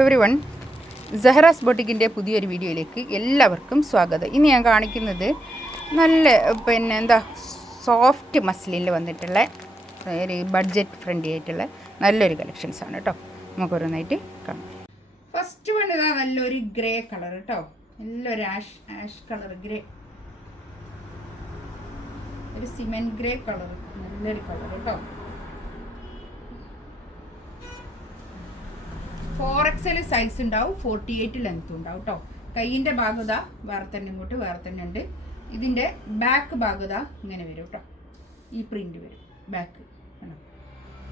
Everyone, സഹറാസ് ബൊട്ടിക്കിൻ്റെ പുതിയൊരു വീഡിയോയിലേക്ക് എല്ലാവർക്കും സ്വാഗതം. ഇന്ന് ഞാൻ കാണിക്കുന്നത് നല്ല സോഫ്റ്റ് മസ്ലിനിൽ വന്നിട്ടുള്ള ഒരു ബഡ്ജറ്റ് ഫ്രണ്ട്ലി ആയിട്ടുള്ള നല്ലൊരു കളക്ഷൻസാണ് കേട്ടോ. നമുക്കൊരോന്നായിട്ട് കാണാം. ഫസ്റ്റ് വൺ ഇതാ നല്ലൊരു ഗ്രേ കളർ കേട്ടോ, നല്ലൊരു ആഷ് കളർ ഗ്രേ, ഒരു സിമെൻറ്റ് ഗ്രേ കളർ, നല്ലൊരു കളർ കേട്ടോ. 4XL സൈസ് ഉണ്ടാവും, 48 ലെങ്ത്തും ഉണ്ടാവും കേട്ടോ. കൈയിൻ്റെ ഭാഗത വേറെ തന്നെ, ഇങ്ങോട്ട് വേറെ തന്നെ ഉണ്ട്. ഇതിൻ്റെ ബാക്ക് ഭാഗത ഇങ്ങനെ വരും കേട്ടോ, ഈ പ്രിൻ്റ് വരും ബാക്ക്.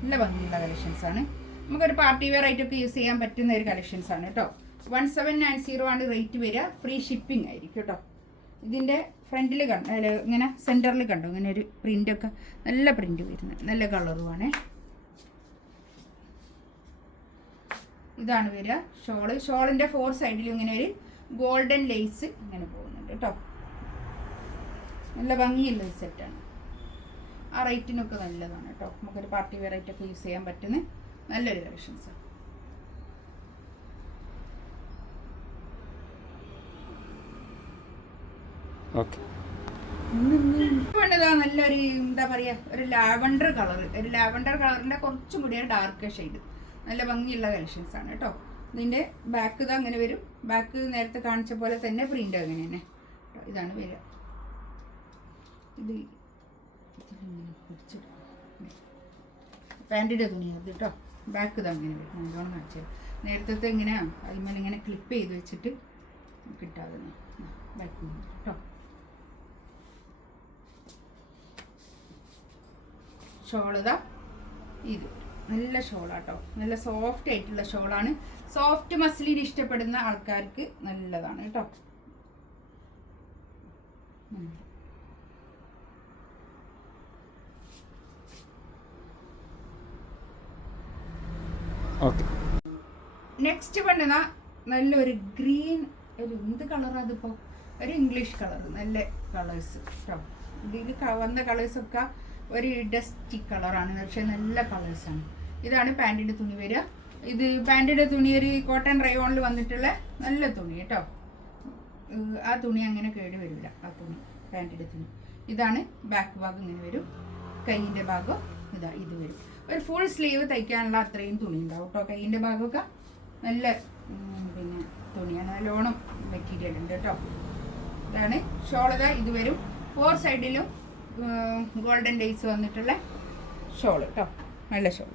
നല്ല ഭംഗിയുള്ള കളക്ഷൻസാണ്. നമുക്കൊരു പാർട്ടി വെയർ ആയിട്ടൊക്കെ യൂസ് ചെയ്യാൻ പറ്റുന്ന ഒരു കളക്ഷൻസാണ് കേട്ടോ. 1790 ആണ് റേറ്റ് വരിക. ഫ്രീ ഷിപ്പിംഗ് ആയിരിക്കും കേട്ടോ. ഇതിൻ്റെ ഫ്രണ്ടിൽ കണ്ടോ, അല്ല ഇങ്ങനെ സെൻറ്ററിൽ കണ്ടോ, ഇങ്ങനെ ഒരു പ്രിൻ്റൊക്കെ നല്ല പ്രിൻ്റ് വരുന്നത്, നല്ല കളറുമാണ്. ഇതാണ് വരിക ഷോളിൻ്റെ 4 സൈഡിലും ഇങ്ങനെ ഒരു ഗോൾഡൻ ലേസ് ഇങ്ങനെ പോകുന്നുണ്ട് കേട്ടോ. നല്ല ഭംഗിയുള്ള ഒരു സെറ്റാണ്. ആ റേറ്റിനൊക്കെ നല്ലതാണ് കേട്ടോ. നമുക്കൊരു പാർട്ടി വെയർ ആയിട്ടൊക്കെ യൂസ് ചെയ്യാൻ പറ്റുന്ന നല്ലൊരു കളക്ഷൻസാണ്. നല്ലൊരു എന്താ പറയുക, ഒരു ലാവണ്ടർ കളറിൻ്റെ കുറച്ചും കൂടി ഡാർക്ക് ഷെയ്ഡ്, നല്ല ഭംഗിയുള്ള കളക്ഷൻസാണ് കേട്ടോ. ഇതിൻ്റെ ബാക്ക് ഇത് അങ്ങനെ വരും. ബാക്ക് നേരത്തെ കാണിച്ച പോലെ തന്നെ പ്രിൻ്റ് അങ്ങനെ തന്നെ. ഇതാണ് വരിക. ഇത് പാൻറ്റിൻ്റെ തുണിയാണ് ഇത് കേട്ടോ. ബാക്ക് ഇത് അങ്ങനെ വരും. നല്ലോണം കാണിച്ചത് നേരത്തെ ഇങ്ങനെയാണ്, അതിന്മേൽ ഇങ്ങനെ ക്ലിപ്പ് ചെയ്ത് വെച്ചിട്ട് കിട്ടാതെ ബാക്ക് കേട്ടോ. ഷോളിതാ ഇത് നല്ല ഷോളാട്ടോ, നല്ല സോഫ്റ്റ് ആയിട്ടുള്ള ഷോളാണ്. സോഫ്റ്റ് മസ്ലിൻ ഇഷ്ടപ്പെടുന്ന ആൾക്കാർക്ക് നല്ലതാണ് കേട്ടോ. നെക്സ്റ്റ് പണ്ടുന്ന നല്ലൊരു ഗ്രീൻ, ഒരു എന്ത് കളറാണ് അതിപ്പോൾ, ഒരു ഇംഗ്ലീഷ് കളർ, നല്ല കളേഴ്സ് കേട്ടോ. ഇതിൽ വന്ന കളേഴ്സൊക്കെ ഒരു ഡസ്റ്റി കളറാണ്, പക്ഷേ നല്ല കളേഴ്സാണ്. ഇതാണ് പാൻറ്റിൻ്റെ തുണി വരിക. ഇത് പാൻറ്റിൻ്റെ തുണി ഒരു കോട്ടൺ റയോണിൽ വന്നിട്ടുള്ള നല്ല തുണി കേട്ടോ. ആ തുണി അങ്ങനെ കേട് വരില്ല, ആ തുണി പാൻറ്റിൻ്റെ തുണി. ഇതാണ് ബാക്ക് ഭാഗം ഇങ്ങനെ വരും. കൈയിൻ്റെ ഭാഗം ഇത് വരും. ഒരു ഫുൾ സ്ലീവ് തയ്ക്കാനുള്ള അത്രയും തുണി ഉണ്ടാവും കേട്ടോ. കൈയിൻ്റെ ഭാഗമൊക്കെ നല്ല തുണിയാണ്, നല്ലോണം മെറ്റീരിയൽ ഉണ്ട് കേട്ടോ. ഇതാണ് ഷോളത ഇത് വരും. 4 സൈഡിലും ഗോൾഡൻ ലേസ് വന്നിട്ടുള്ള ഷോൾ കേട്ടോ, നല്ല ഷോൾ.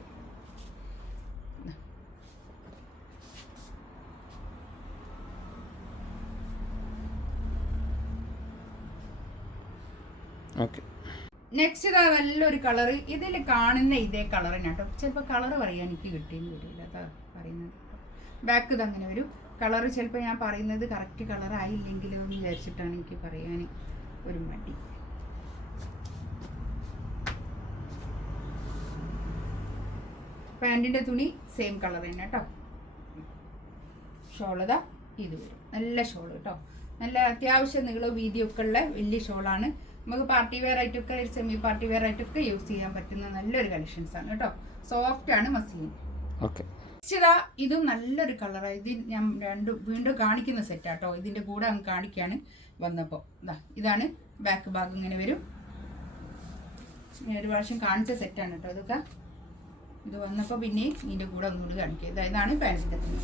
നെക്സ്റ്റ് ഇതാ നല്ലൊരു കളറ്. ഇതിൽ കാണുന്ന ഇതേ കളർ തന്നെ കേട്ടോ. ചിലപ്പോൾ കളറ് പറയാൻ എനിക്ക് കിട്ടിയെന്ന് വരില്ല, അതാ പറയുന്നത്. ബാക്ക് ഇത് അങ്ങനെ വരും. കളറ് ചിലപ്പോൾ ഞാൻ പറയുന്നത് കറക്റ്റ് കളർ ആയില്ലെങ്കിലോ എന്ന് വിചാരിച്ചിട്ടാണ് എനിക്ക് പറയാൻ ഒരു മടി. പാൻറ്റിൻ്റെ തുണി സെയിം കളർ തന്നെ കേട്ടോ. ഷോളതാ ഇത് വരും, നല്ല ഷോൾ കേട്ടോ. നല്ല അത്യാവശ്യം നീളവും വീതിയൊക്കെ ഉള്ള വലിയ ഷോളാണ്. നമുക്ക് പാർട്ടി വെയർ ആയിട്ടൊക്കെ, സെമി പാർട്ടി വെയർ ആയിട്ടൊക്കെ യൂസ് ചെയ്യാൻ പറ്റുന്ന നല്ലൊരു കളക്ഷൻസാണ് കേട്ടോ. സോഫ്റ്റ് ആണ് മസ്ലിൻ. ഇതും നല്ലൊരു കളറാണ്. ഇത് ഞാൻ വീണ്ടും കാണിക്കുന്ന സെറ്റാട്ടോ. ഇതിൻ്റെ കൂടെ അങ്ങ് കാണിക്കാണ് വന്നപ്പോൾ. ഇതാണ് ബാക്ക് ഭാഗം ഇങ്ങനെ വരും. ഒരു പ്രാവശ്യം കാണിച്ച സെറ്റാണ് കേട്ടോ ഇതൊക്കെ. ഇത് വന്നപ്പോൾ പിന്നെ ഇതിൻ്റെ കൂടെ ഒന്നുകൂടി കാണിക്കുക. ഇതാണ് പാൻറ്റിൻ്റെ തുണി.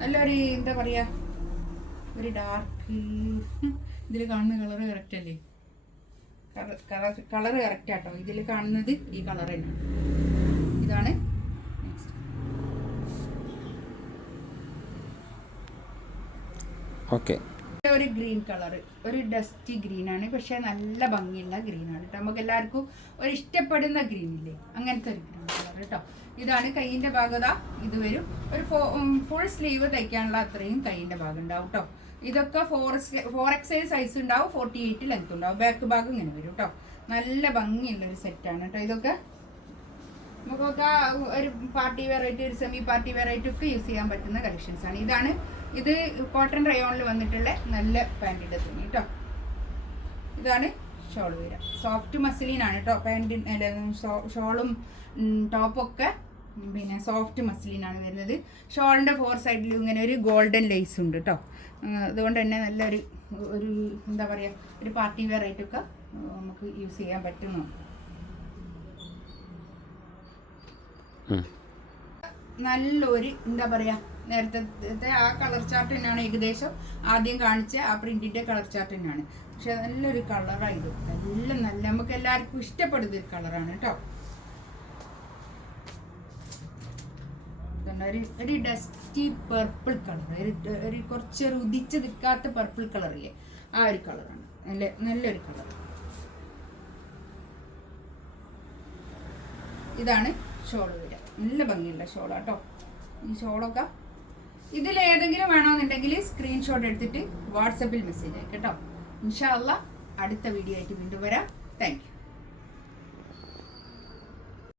നല്ലൊരു എന്താ പറയുക, ഒരു ഡാർക്ക്, ഇതിൽ കാണുന്ന കളറ് കറക്റ്റ് അല്ലേ? കളറ് കറക്റ്റ് ആട്ടോ. ഇതിൽ കാണുന്നത് ഈ കളർ തന്നെ. ഇതാണ് ഒരു ഗ്രീൻ കളർ, ഒരു ഡസ്റ്റി ഗ്രീൻ ആണ്, പക്ഷെ നല്ല ഭംഗിയുള്ള ഗ്രീനാണ് കേട്ടോ. നമുക്ക് എല്ലാവർക്കും ഒരു ഇഷ്ടപ്പെടുന്ന ഗ്രീൻ ഇല്ലേ, അങ്ങനത്തെ ഒരു ഗ്രീൻ കളർ കേട്ടോ. ഇതാണ് കൈയിൻ്റെ ഭാഗത ഇത് വരും. ഒരു ഫുൾ സ്ലീവ് തയ്ക്കാനുള്ള അത്രയും കൈയിൻ്റെ ഭാഗം ഉണ്ടാവും കേട്ടോ. ഇതൊക്കെ 4XL സൈസ് ഉണ്ടാവും, 48 ലെങ്ത് ഉണ്ടാവും. ബാക്ക് ഭാഗം ഇങ്ങനെ വരും കേട്ടോ. നല്ല ഭംഗിയുള്ള ഒരു സെറ്റാണ് കേട്ടോ. ഇതൊക്കെ നമുക്കൊക്കെ ഒരു പാർട്ടി വെയർ ആയിട്ട്, ഒരു സെമി പാർട്ടി വെയർ ആയിട്ടൊക്കെ യൂസ് ചെയ്യാൻ പറ്റുന്ന കളക്ഷൻസാണ്. ഇത് കോട്ടൺ റയോണിൽ വന്നിട്ടുള്ള നല്ല പാൻറ്റിൻ്റെ തുണി കേട്ടോ. ഇതാണ് ഷോൾ വരിക. സോഫ്റ്റ് മസ്ലിനാണ് കേട്ടോ. പാൻറ്റിൻ ഷോളും ടോപ്പൊക്കെ പിന്നെ സോഫ്റ്റ് മസ്ലിനാണ് വരുന്നത്. ഷോളിൻ്റെ 4 സൈഡിലും ഇങ്ങനെ ഒരു ഗോൾഡൻ ലേസ് ഉണ്ട് കേട്ടോ. അതുകൊണ്ട് തന്നെ നല്ലൊരു എന്താ പറയുക, ഒരു പാർട്ടി വെയർ ആയിട്ടൊക്കെ നമുക്ക് യൂസ് ചെയ്യാൻ പറ്റുന്നു. നല്ലൊരു എന്താ പറയുക, നേരത്തെ ആ കളർ ചാർട്ട് തന്നെയാണ് ഏകദേശം ആദ്യം കാണിച്ച ആ പ്രിന്റിൻ്റെ കളർ ചാർട്ട് തന്നെയാണ്. പക്ഷെ നല്ലൊരു കളറാണ് ഇത്. നല്ല നമുക്ക് എല്ലാവർക്കും ഇഷ്ടപ്പെടുന്ന ഒരു കളറാണ് കേട്ടോ. ഒരു ഡസ്റ്റി പർപ്പിൾ കളർ, ഒരു കുറച്ചൊരു ഉദിച്ച് നിൽക്കാത്ത പർപ്പിൾ കളറില്ലേ, ആ ഒരു കളറാണ്. നല്ലൊരു കളർ. ഇതാണ് ഷോള് വരിക. നല്ല ഭംഗിയുള്ള ഷോളാട്ടോ. ഈ ഷോളൊക്കെ ഇതിലേതെങ്കിലും വേണമെന്നുണ്ടെങ്കിൽ സ്ക്രീൻഷോട്ട് എടുത്തിട്ട് വാട്സപ്പിൽ മെസ്സേജ് അയക്കാം കേട്ടോ. ഇൻഷാ അള്ളാ അടുത്ത വീഡിയോ ആയിട്ട് വീണ്ടും വരാം. Thank you.